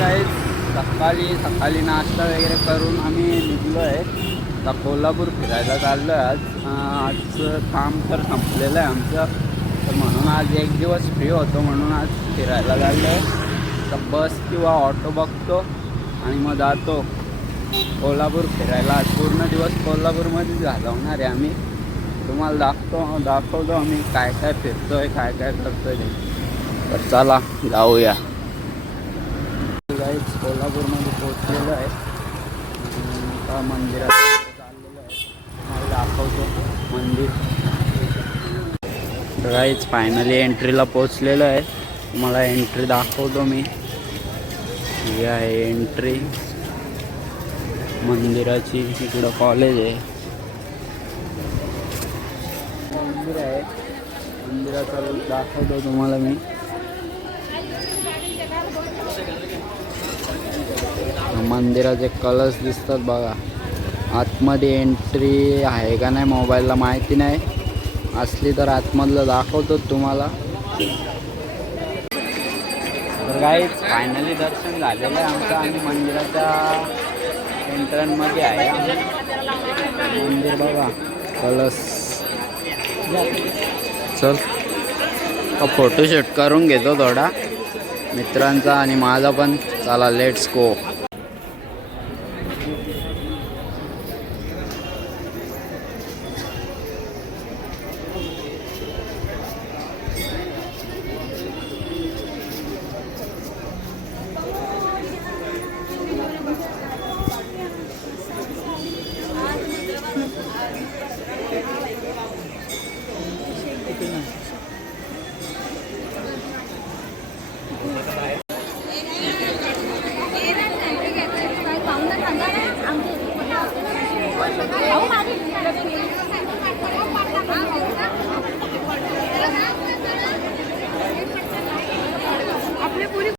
काही सकाळी सकाळी नाश्ता वगैरे करून आम्ही निघलो आहे आता कोल्हापूर फिरायला चाललो आहे आज आजचं काम तर संपलेलं आहे आमचं. तर म्हणून आज एक दिवस फ्री होतो म्हणून आज फिरायला चाललो आहे तर बस किंवा ऑटो बघतो आणि मग जातो. कोल्हापूर फिरायला. आज पूर्ण दिवस कोल्हापूरमध्येच घालवणार आहे आम्ही. तुम्हाला दाखवतो दाखवतो आम्ही काय काय फिरतोय काय काय करतोय ते. तर चला जाऊया. गाईच कोल्हापूरमध्ये पोहोचलेलो आहे. आणि आता मंदिरात चाललेलो आहे दाखवतो मंदिर गाईच फायनली एंट्रीला पोचलेलं आहे. मला एंट्री दाखवतो मी. ही आहे एंट्री मंदिराची इकडं कॉलेज आहे. मंदिर आहे. मंदिराचा दाखवतो तुम्हाला मी. मंदिराचे कलर्स दिसतात बघा. आतमध्ये एंट्री आहे का नाही मोबाईलला माहिती नाही. असली तर आतमधलं दाखवतो तुम्हाला. तर काही फायनली दर्शन झालेलं आहे आमचं आणि मंदिराच्या एंट्रनमध्ये आहे. मंदिर बघा कलर्स चल फोटोशूट करून घेतो थोडा. मित्रांचा आणि माझा पण. चला लेट्स गो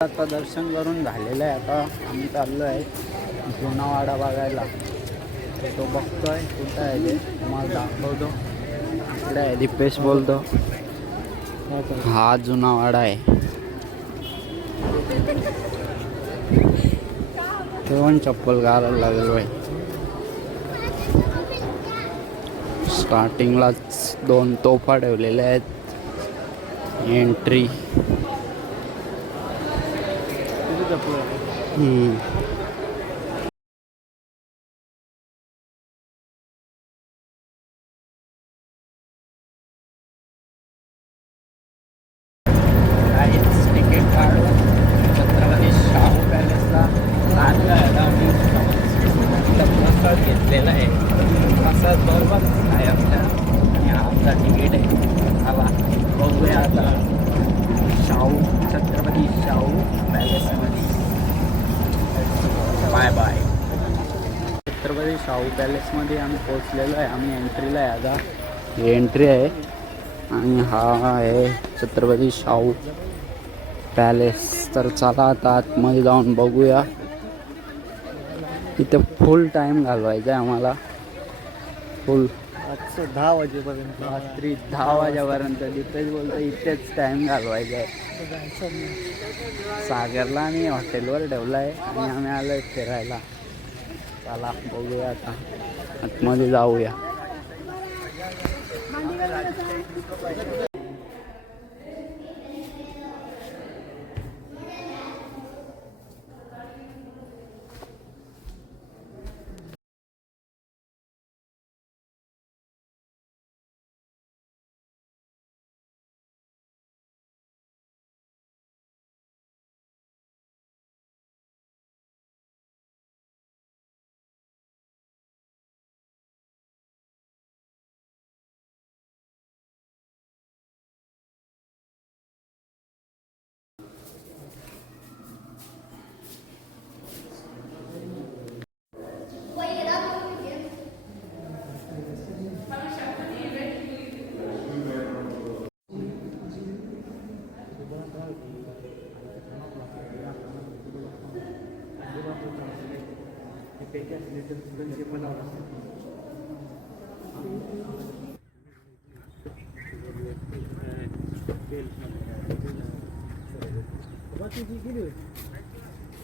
आता दर्शन करून झालेलं आहे आता. आम्ही चाललो आहे जुनावाडा बघायला. तो बघतोय कुठं आहे ते. तुम्हाला दाखवतो. इकडे आहे दीपेश बोलतो. हा जुनावाडा आहे. दोन चप्पल घालायला लागलो आहे. स्टार्टिंगलाच दोन तोफा ठेवलेल्या आहेत. एंट्री हम्म. छत्रपती शाहू पॅलेसला प्रसाद घेतलेला आहे. प्रसाद बरोबर आहे आपल्या. आणि हा आमचा तिकीट आहे. आला बघूया आता. शाहू छत्रपती शाहू पॅलेसमध्ये बाय बाय छत्रपती शाहू पॅलेसमध्ये आम्ही पोचलेलो आहे. आम्ही एंट्रीला आहे आता. ही एंट्री आहे. आणि हा आहे छत्रपती शाहू पॅलेस तर चला आता आतमध्ये जाऊन बघूया. इथे फुल टाईम घालवायचा आहे आम्हाला. फुल आजचं दहा वाजेपर्यंत. रात्री दहा वाजेपर्यंत. तिथेच बोलतो इथेच टाईम घालवायचा आहे सागरला आणि हॉटेलवर ठेवलं आहे आणि आम्ही आलो आहे फिरायला. चला बघूया आता. आतमध्ये जाऊया.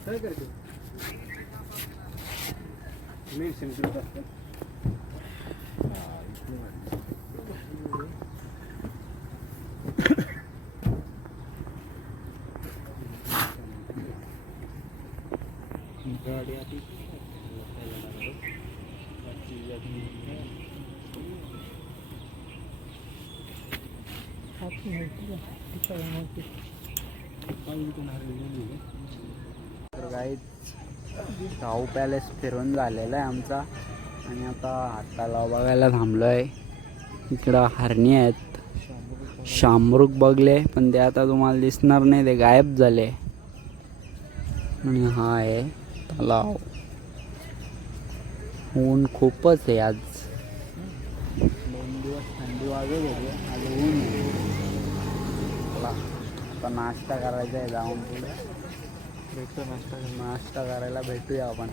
काय करते मी सिंधुदुर्गात तर काही शाहू पॅलेस फिरून झालेला आहे आमचा. आणि आता हाताला बघायला थांबलो आहे इकडं हरणी आहेत. शामरुख बघले पण ते आता तुम्हाला दिसणार नाही ते गायब झाले. आणि हा आहे तलाव. ऊन खूपच आहे आज. दोन दिवस थंडी वाजत होती आज ऊन चला. आता नाश्ता करायचा आहे जाऊन पुढे. भेटतो नाश्ता. नाश्ता करायला भेटूया आपण.